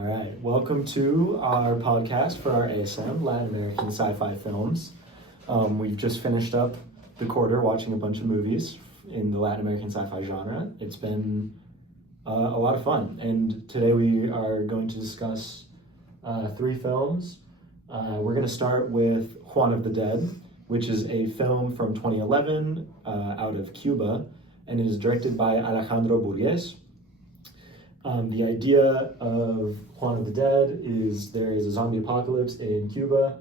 All right, welcome to our podcast for our ASM, Latin American Sci-Fi Films. We've just finished up the quarter watching a bunch of movies in the Latin American sci-fi genre. It's been a lot of fun, and today we are going to discuss three films. We're going to start with Juan of the Dead, which is a film from 2011 out of Cuba, and it is directed by Alejandro Burgues. The idea of Juan of the Dead is there is a zombie apocalypse in Cuba,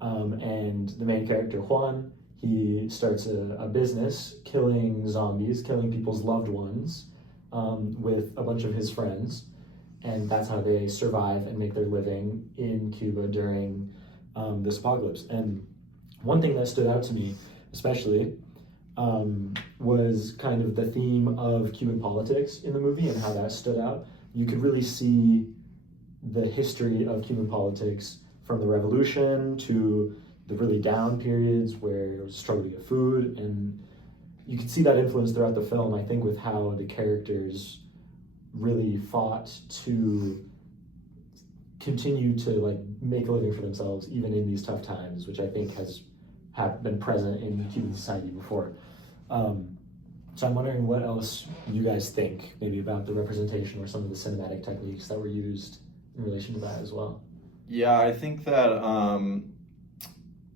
and the main character, Juan, he starts a business killing zombies, killing people's loved ones with a bunch of his friends, and that's how they survive and make their living in Cuba during this apocalypse. And one thing that stood out to me, especially, was kind of the theme of Cuban politics in the movie and how that stood out. You could really see the history of Cuban politics from the revolution to the really down periods where it was a struggle to get food, and you could see that influence throughout the film, I think, with how the characters really fought to continue to make a living for themselves even in these tough times, which I think have been present in Cuban society before. So I'm wondering what else you guys think maybe about the representation or some of the cinematic techniques that were used in relation to that as well. Yeah, I think that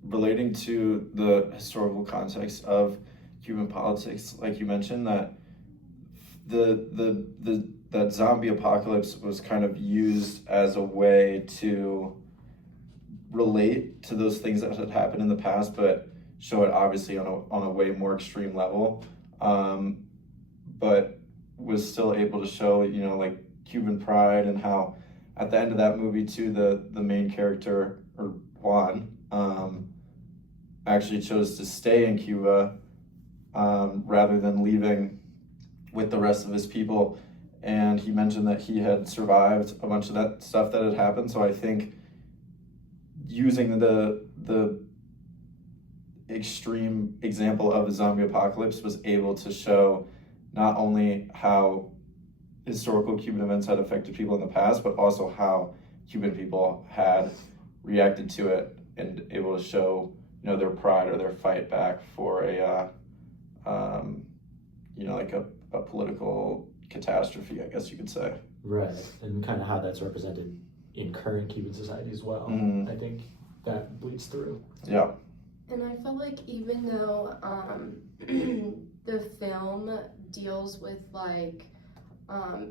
relating to the historical context of Cuban politics, like you mentioned, that that zombie apocalypse was kind of used as a way to relate to those things that had happened in the past, but show it obviously on a way more extreme level, but was still able to show, Cuban pride, and how at the end of that movie too, the main character, or Juan, actually chose to stay in Cuba rather than leaving with the rest of his people. And he mentioned that he had survived a bunch of that stuff that had happened. So I think using the extreme example of the zombie apocalypse was able to show not only how historical Cuban events had affected people in the past, but also how Cuban people had reacted to it and able to show, their pride or their fight back for a political catastrophe, I guess you could say. Right, and kind of how that's represented in current Cuban society as well. Mm-hmm. I think that bleeds through. Yeah. And I feel like even though the film deals with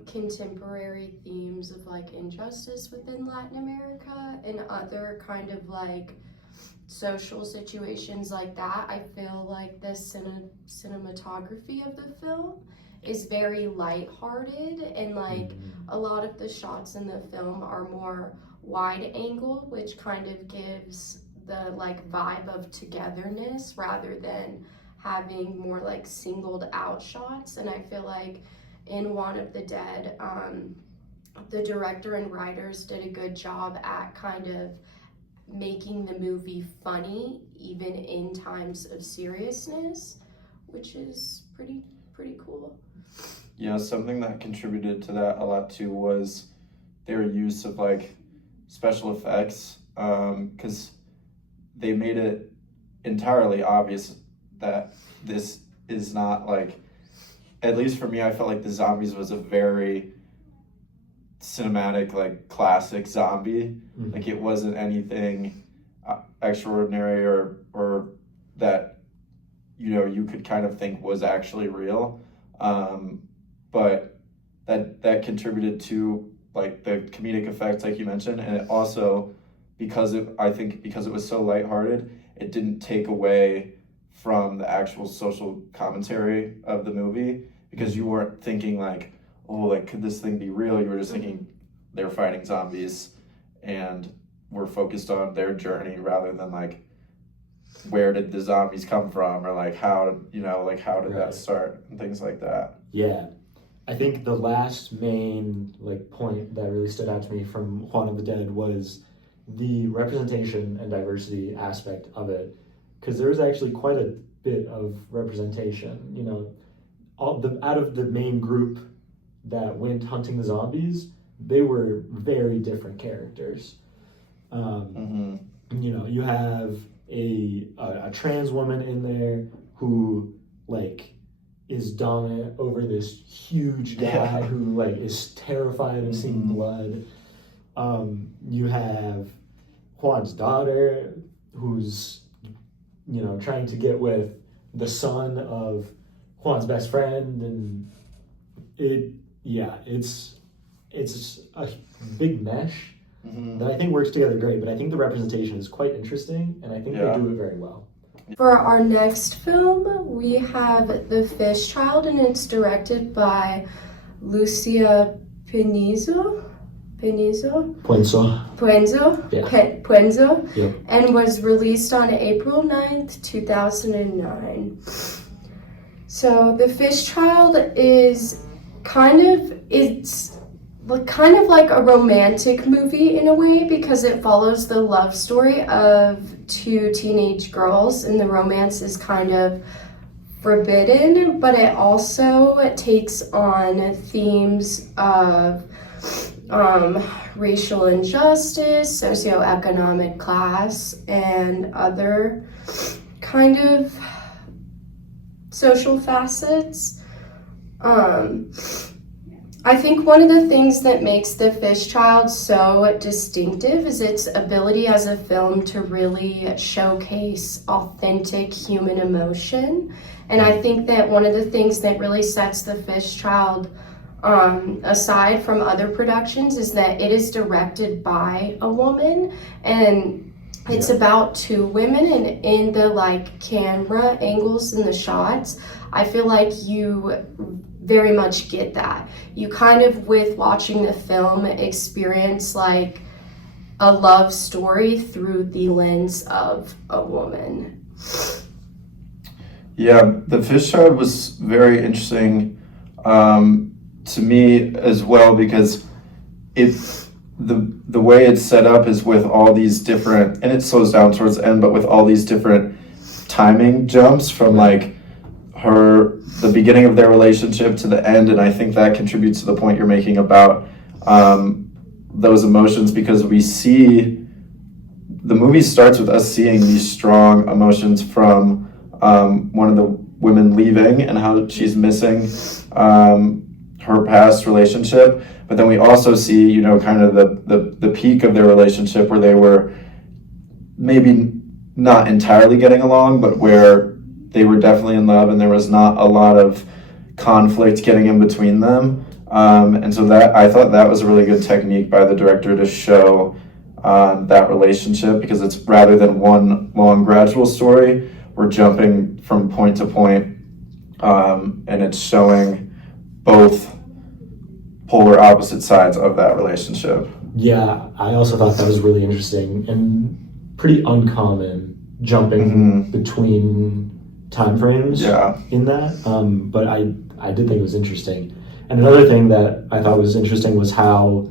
contemporary themes of injustice within Latin America and other kind of social situations like that, I feel like the cinematography of the film is very lighthearted, and a lot of the shots in the film are more wide angle, which kind of gives the vibe of togetherness rather than having more singled out shots. And I feel like in Juan of the Dead, the director and writers did a good job at kind of making the movie funny even in times of seriousness, which is pretty cool. Yeah, something that contributed to that a lot too was their use of special effects, because they made it entirely obvious that this is not at least for me, I felt like the zombies was a very cinematic, classic zombie. Mm-hmm. It wasn't anything extraordinary or that, you could kind of think was actually real. But that contributed to the comedic effects, like you mentioned, and it also, I think because it was so lighthearted, it didn't take away from the actual social commentary of the movie, because you weren't thinking could this thing be real? You were just thinking they're fighting zombies, and we're focused on their journey rather than where did the zombies come from, or how did that start, and things like that. Yeah. I think the last main point that really stood out to me from Juan of the Dead was the representation and diversity aspect of it, because there was actually quite a bit of representation. Out of the main group that went hunting the zombies, they were very different characters. You know, you have a trans woman in there who like is dominant over this huge guy who like is terrified of seeing blood. You have Juan's daughter who's, you know, trying to get with the son of Juan's best friend, and it's a big mesh that I think works together great, but I think the representation is quite interesting, and I think they do it very well. For our next film, we have The Fish Child, and it's directed by Lucia Puenzo, Yep. and was released on April 9th, 2009. So The Fish Child is it's kind of like a romantic movie in a way, because it follows the love story of two teenage girls, and the romance is kind of forbidden, but it also takes on themes of racial injustice, socioeconomic class, and other kind of social facets. I think one of the things that makes The Fish Child so distinctive is its ability as a film to really showcase authentic human emotion. And I think that one of the things that really sets The Fish Child aside from other productions is that it is directed by a woman, and it's about two women, and in the like camera angles and the shots, I feel like you very much get that. You kind of, with watching the film, experience like a love story through the lens of a woman. Yeah, The Fish Child was very interesting to me as well, because the way it's set up is with all these different, and it slows down towards the end, but with all these different timing jumps from like the beginning of their relationship to the end, and I think that contributes to the point you're making about those emotions, because we see the movie starts with us seeing these strong emotions from one of the women leaving and how she's missing her past relationship, but then we also see, you know, kind of the peak of their relationship where they were maybe not entirely getting along, but where they were definitely in love and there was not a lot of conflict getting in between them. And so that, I thought that was a really good technique by the director to show that relationship, because it's rather than one long gradual story, we're jumping from point to point, and it's showing both polar opposite sides of that relationship. Yeah, I also thought that was really interesting and pretty uncommon, jumping between time frames in that. But I did think it was interesting. And another thing that I thought was interesting was how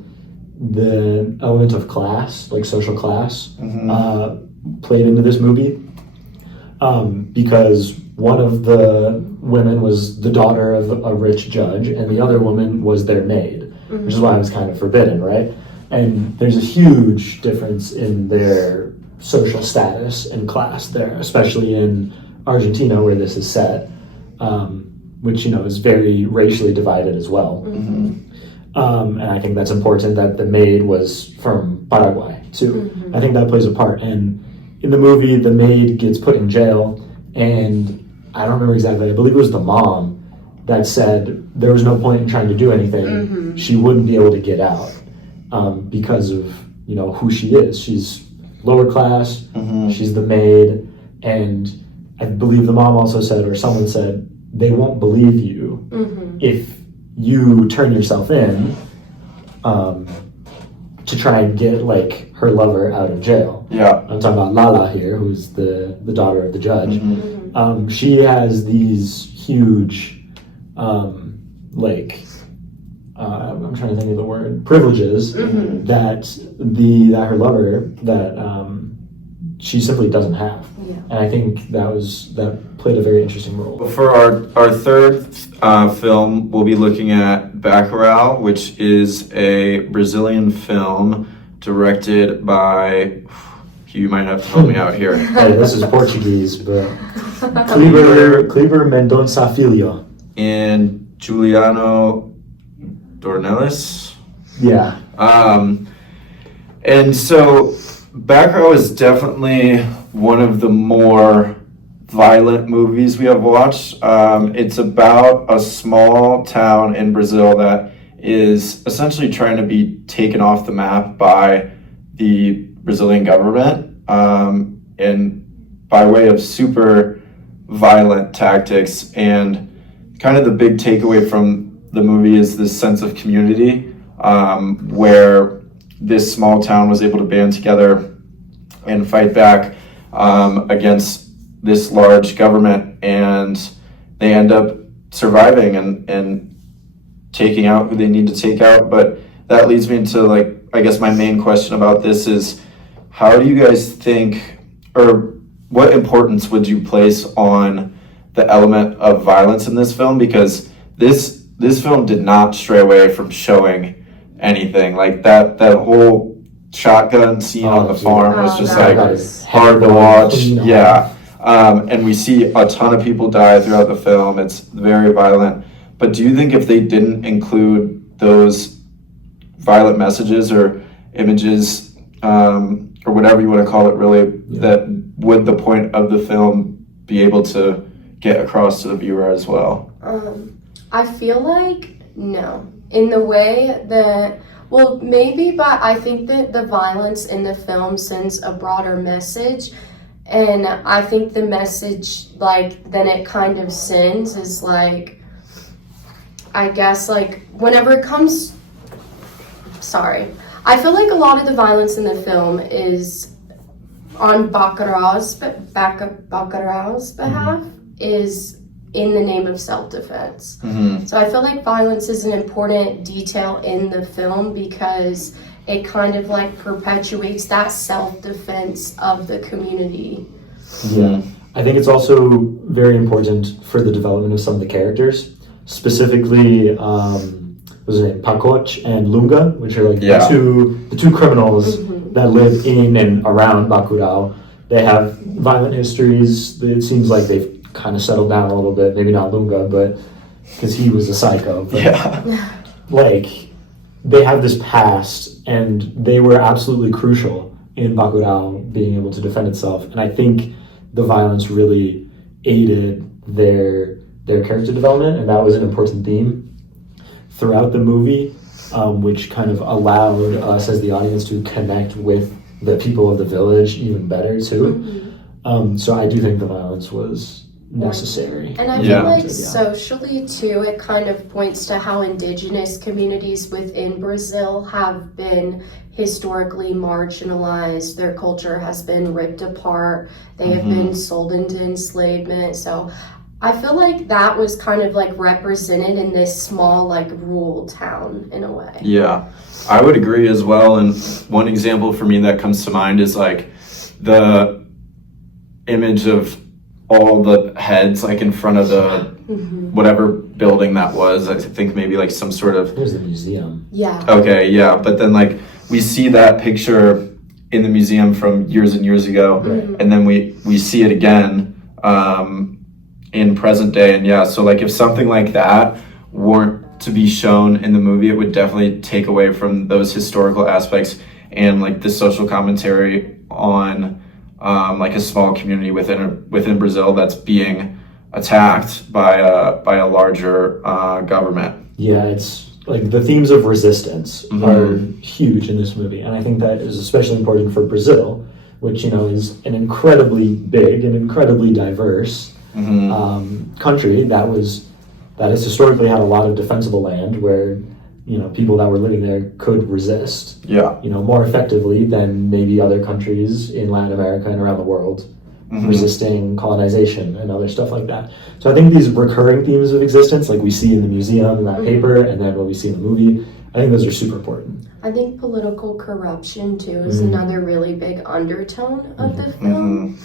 the element of class, like social class, played into this movie. Because one of the women was the daughter of a rich judge, and the other woman was their maid, which is why it was kind of forbidden, right? And there's a huge difference in their social status and class there, especially in Argentina, where this is set, which, you know, is very racially divided as well. And I think that's important that the maid was from Paraguay too. I think that plays a part. And in the movie, the maid gets put in jail, and I don't remember exactly, I believe it was the mom that said there was no point in trying to do anything. She wouldn't be able to get out because of, you know, who she is. She's lower class, she's the maid, and I believe the mom also said, or someone said, they won't believe you if you turn yourself in to try and get like her lover out of jail. I'm talking about Lala here, who's the daughter of the judge. She has these huge I'm trying to think of the word, privileges that her lover, that she simply doesn't have. Yeah. And I think that played a very interesting role. For our third film, we'll be looking at Bacurau, which is a Brazilian film directed by, you might have to help me out here. Hey, this is Portuguese, but Kleber Mendonça Filho. And Juliano Dornelles. Yeah. And so Bacurau is definitely one of the more violent movies we have watched. It's about a small town in Brazil that is essentially trying to be taken off the map by the Brazilian government, and by way of super violent tactics. And kind of the big takeaway from the movie is this sense of community, where this small town was able to band together and fight back against this large government, and they end up surviving and taking out who they need to take out. But that leads me into, like, I guess my main question about this is, how do you guys think, or what importance would you place on the element of violence in this film? Because this film did not stray away from showing anything. Like that whole shotgun scene on the farm was just like hard to watch. Yeah. And we see a ton of people die throughout the film. It's very violent. But do you think if they didn't include those violent messages or images, or whatever you want to call it, really, that would the point of the film be able to get across to the viewer as well? I feel like no. In the way that, well, maybe, but I think that the violence in the film sends a broader message. And I think the message, like, then it kind of sends is, like, I guess, like, whenever it comes, I feel like a lot of the violence in the film is on Bacurau's behalf, is in the name of self-defense. Mm-hmm. So I feel like violence is an important detail in the film because it kind of like perpetuates that self-defense of the community. Yeah. I think it's also very important for the development of some of the characters, specifically what's his name, Pacote and Lunga, which are like the two criminals that live in and around Bacurau. They have violent histories. It seems like they've kind of settled down a little bit. Maybe not Lunga, but because he was a psycho. But like, they have this past, and they were absolutely crucial in Bacurau being able to defend itself. And I think the violence really aided their character development, and that was an important theme throughout the movie, which kind of allowed us as the audience to connect with the people of the village even better too. So I do think the violence was necessary. And I feel like socially too, it kind of points to how indigenous communities within Brazil have been historically marginalized. Their culture has been ripped apart. They have been sold into enslavement. So I feel like that was kind of like represented in this small like rural town in a way. Yeah, I would agree as well. And one example for me that comes to mind is like the image of all the heads like in front of the whatever building that was. I think maybe like some sort of... There's the museum. Yeah. Okay, yeah. But then like we see that picture in the museum from years and years ago, and then we see it again in present day. And yeah, so like if something like that weren't to be shown in the movie, it would definitely take away from those historical aspects and like the social commentary on like a small community within Brazil that's being attacked by a larger government. Yeah, it's like the themes of resistance are huge in this movie, and I think that is especially important for Brazil, which, you know, is an incredibly big and incredibly diverse country that has historically had a lot of defensible land where, you know, people that were living there could resist, you know, more effectively than maybe other countries in Latin America and around the world, resisting colonization and other stuff like that. So I think these recurring themes of existence, like we see in the museum, in that paper, and then what we see in the movie, I think those are super important. I think political corruption too is Mhm. another really big undertone of the film.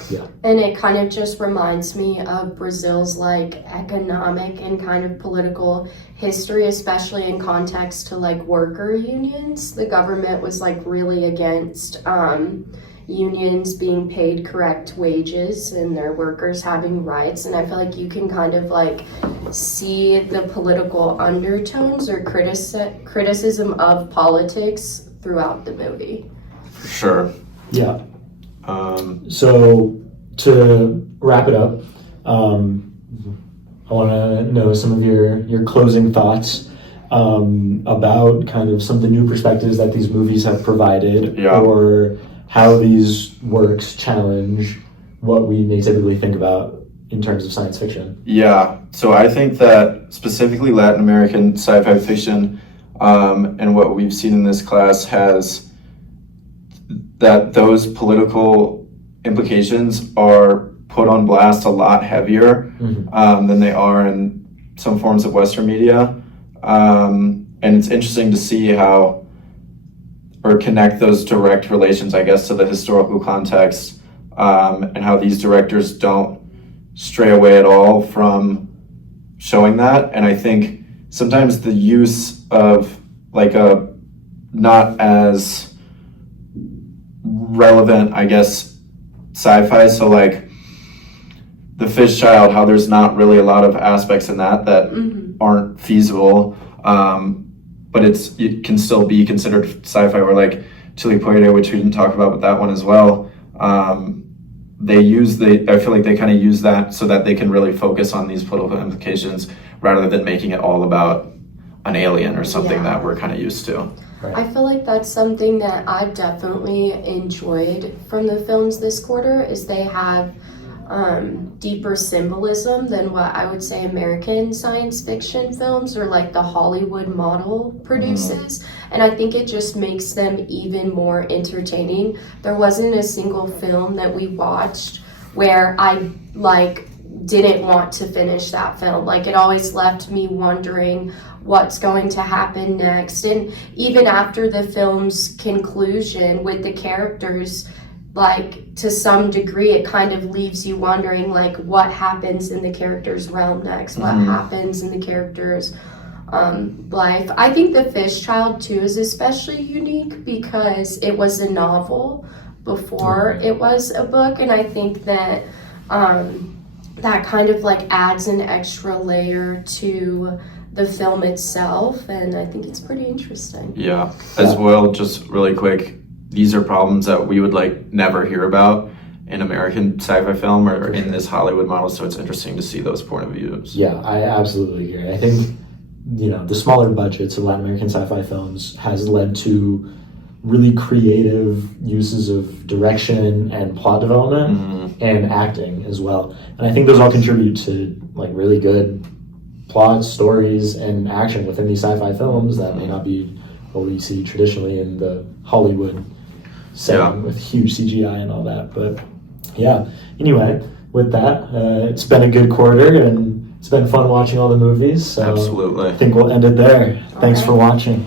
And it kind of just reminds me of Brazil's like economic and kind of political history, especially in context to like worker unions. The government was like really against unions being paid correct wages and their workers having rights. And I feel like you can kind of like see the political undertones or criticism of politics throughout the movie. For sure. Yeah. So to wrap it up, I want to know some of your closing thoughts about kind of some of the new perspectives that these movies have provided, or how these works challenge what we may typically think about in terms of science fiction. Yeah, so I think that specifically Latin American sci-fi fiction and what we've seen in this class has that those political implications are put on blast a lot heavier than they are in some forms of Western media. And it's interesting to see how, or connect those direct relations, I guess, to the historical context, and how these directors don't stray away at all from showing that. And I think sometimes the use of like a not as relevant, I guess, sci-fi, so like The Fish Child, how there's not really a lot of aspects in that aren't feasible, but it can still be considered sci-fi, or like Chile Puede, which we didn't talk about, but that one as well. I feel like they kind of use that so that they can really focus on these political implications rather than making it all about an alien or something that we're kind of used to. Right. I feel like that's something that I've definitely enjoyed from the films this quarter, is they have deeper symbolism than what I would say American science fiction films or like the Hollywood model produces. And I think it just makes them even more entertaining. There wasn't a single film that we watched where I like didn't want to finish that film. Like it always left me wondering what's going to happen next. And even after the film's conclusion with the characters, like to some degree it kind of leaves you wondering like what happens in the character's realm next, what happens in the character's life. I think The Fish Child too is especially unique because it was a novel before it was a book, and I think that that kind of like adds an extra layer to the film itself, and I think it's pretty interesting. Yeah, as well, just really quick, these are problems that we would like never hear about in American sci-fi film or in this Hollywood model, so it's interesting to see those point of views. Yeah, I absolutely agree. I think, the smaller budgets of Latin American sci-fi films has led to really creative uses of direction and plot development and acting as well. And I think those all contribute to like really good plots, stories, and action within these sci-fi films that may not be what we see traditionally in the Hollywood setting with huge CGI and all that. But yeah, anyway, with that, it's been a good quarter and it's been fun watching all the movies. So Absolutely. I think we'll end it there. Thanks for watching.